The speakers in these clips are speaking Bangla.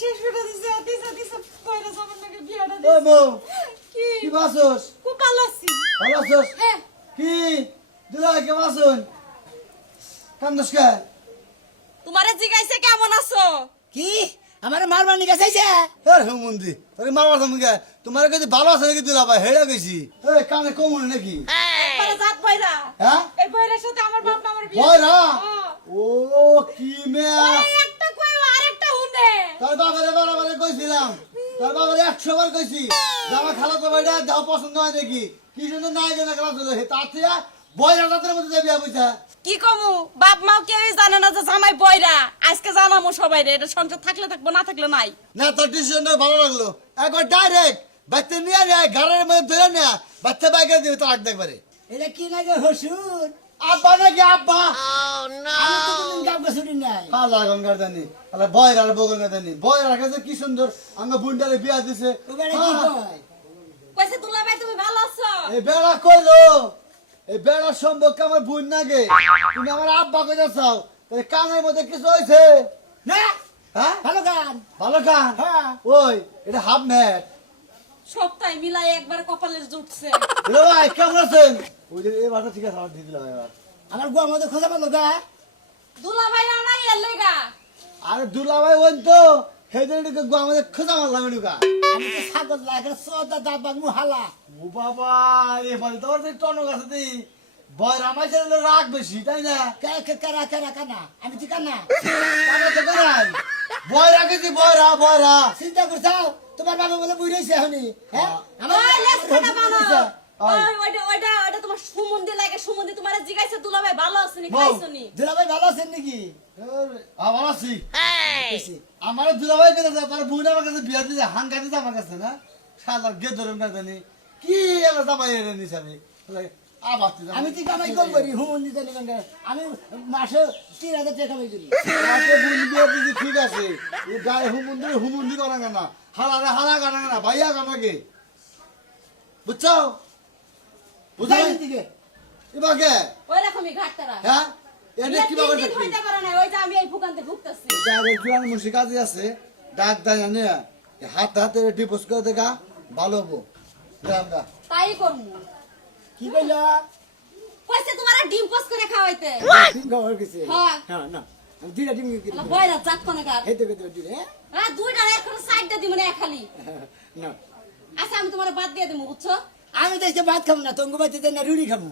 শেষ করে দিছে দিছে পয়রা যাবার লাগে বিয়াটা ওই দিছে বউ কি কি বাসস খুব ভালো আছি ভালো আছস হ্যাঁ কি দুলা কে বাসন কান্দস কে তোমারে জিগাইছে কেমন আছো কি আমার মারবার নিকে চাইছে এর হুমুন্দি তোরে মারবার তুমি তোমার কাছে ভালো আছে নাকি দুলা ভাই হেড়া কইছি এই কানে কমন নাকি একবারে জাত পয়রা হ্যাঁ এই পয়রার সাথে আমার বাপ মা আমার বিয়ে পয়রা হ্যাঁ। ও কি মেয়া ওই একটা কই আরেকটা হুনে তোর বাবারে বারে কইছিলাম তোর বাবারে 100 বার কইছি যে আমার খালা তো ভাইটা দাও পছন্দ হয় নাকি কি সুন্দর নাই জানা খেলা চলে হে তাতিয়া বয়রা জাতের মধ্যে যাবি বুঝা কি কমু বাপ মাও কেউই জানে না যে জামাই পয়রা আজকে জানামো সবাই রে এটা সংসার থাকলে থাকবো না থাকলে নাই না তোর ডিসিশনটা ভালো লাগলো একবার ডাইরেক্ট বাচ্চা নিয়ে নেয় ঘরের মধ্যে ধরে নেয় বাচ্চা বাইকে দিবে তার একবারে এটা কি নাকি হসুর আব্বা নাকি আব্বা আমি তো কোনদিন গাব গছুরি নাই পালা গঙ্গার জানি আলা বয়রা আর বগঙ্গার জানি বয়রা কাছে কি সুন্দর আঙ্গা বুন্ডারে বিয়া দিছে ওবারে কি কয় কইছে দুলাভাই তুমি ভালো আছো এই বেড়া কইলো এই বেড়া সম্পর্কে আমার বোন নাগে তুমি আমার আব্বা কইতে চাও তাহলে কানের মধ্যে কিছু হয়েছে না হ্যাঁ ভালো গান ভালো গান হ্যাঁ ওই এটা হাফ ম্যাট সবটাই মিলাই একবারে কপালে জুটছে ভাই কেমন আছেন ওই যে এই বাটা ঠিক আছে আমার দিয়ে দিলাম এবার আমার গুয়ার মধ্যে খোঁজা পালো গা দুলাভাই নাই এর লইগা আরে দুলা ভাই ওই তো হেদেরকে গো আমাদের খোঁজা মারলাম এনুকা আমি তো ছাগল লাগে সদা দাবাগ মুহালা ও বাবা এবারে তোর যে টনক আছে দি বয় রামাই ছেলে রাগ বেশি তাই না কারা কানা আমি ঠিক না কানে তো করাই বয় রাখেছি বয়রা চিন্তা করছাও তোমার বাবা বলে বুঝ রইছে এখনি হ্যাঁ আমার ওই লেস খানা বানো ওই। ওইটা তোমার সুমন্দি লাগে সুমন্দি তোমারে জিগাইছে দুলাভাই ভালো আছেনি খাইছনি দুলাভাই ভালো আছেন নাকি আবার আছি কইছি। আমার দুলা ভাই কেটে তার বোন আমার কাছে বিয়া দিতে হাঙ্গা দিতে আমার কাছে না সাদার গে ধরে না জানি কি এলা জামাই এনে নিছে আমি আবার আমি তো কামাই কম করি হুমন দিতে নিবেন আমি মাসে 3000 টাকা কামাই করি তাকে বোন বিয়া দিতে ঠিক আছে এই গায়ে হুমুন্দি করা না হালা গানা না ভাইয়া গানাকে বুঝছো বুঝাই বুঝাই দিকে এবাকে ওই রকমই ঘাটতারা হ্যাঁ এনে কি বাবা দিন হইতে পারে না ওই যে আমি এই ফুকানতে ভুগতাছি যারে জুয়ান মুশিকাজি আছে ডাক দাই না হাতে ডিপোজ করে দেখা ভালো হবো দামটা তাই করমু কি কইলা কইছে তোমারে ডিম পোস্ট করে খাওয়াইতে ডিম খাওয়ার কিছু হ্যাঁ। হ্যাঁ না আমি দুইটা ডিম কিনে আলা বয়রা জাত কোনে কার এই তো কত ডিম হ্যাঁ আ দুইটা এখন সাইডটা দিমু না খালি না আচ্ছা আমি তোমারে বাদ দিয়ে দিমু বুঝছো আমি তো ভাত খাবো না তঙ্গু বাচ্চাদের না রুড়ি খাবো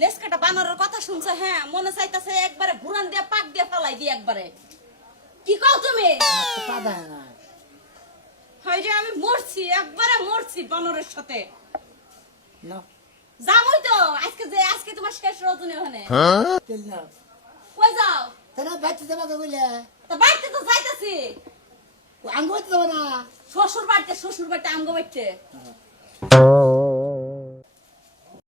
লেসকাটা বানরের কথা শুনছে হ্যাঁ মনে চাইতাছে একবারে ঘুরান দিয়ে পাক দিয়ে ফালাই দি একবারে কি কও তুমি পাদা না হয় যে আমি মরছি একবারে মরছি বানরের সাথে না যাবই তো আজকে তোমার শেষ রজনী ওখানে তেল না কই যাও তারা বাচ্চা যাবা কইলে তা বাড়িতে তো যাইতাছি আঙ্গুর তো যাবো না শ্বশুর বাড়িতে আমগো বাড়িতে